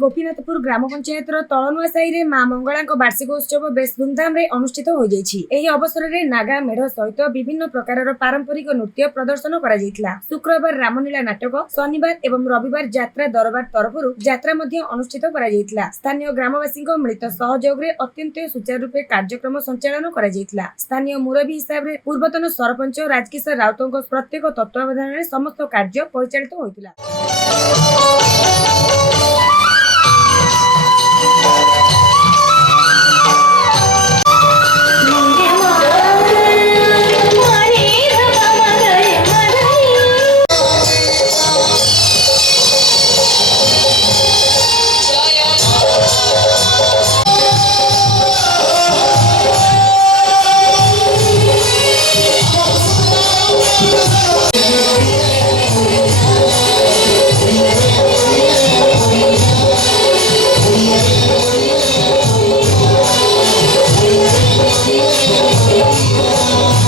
गोपीनाथपुर ग्राम पंचायत तलनुआ साई मां मंगला वार्षिक उत्सव बेस धूमधाम अनुष्ठित हो अवसर में नागा मेढ़ सहित विभिन्न प्रकार पारंपरिक नृत्य प्रदर्शन कर शुक्रवार रामलीला नाटक शनिवार एवं रविवार यात्रा दरबार तरफ यात्रा अनुष्ठित कर स्थानीय ग्रामवासी मिलित सहयोग में अत्यंत सुचारू रूपे कार्यक्रम संचालन कर स्थानीय मुरबी हिसाब से पूर्वतन सरपंच राजकिशोर राउत प्रत्येक तत्वावधान में समस्त कार्य परिचालित होता।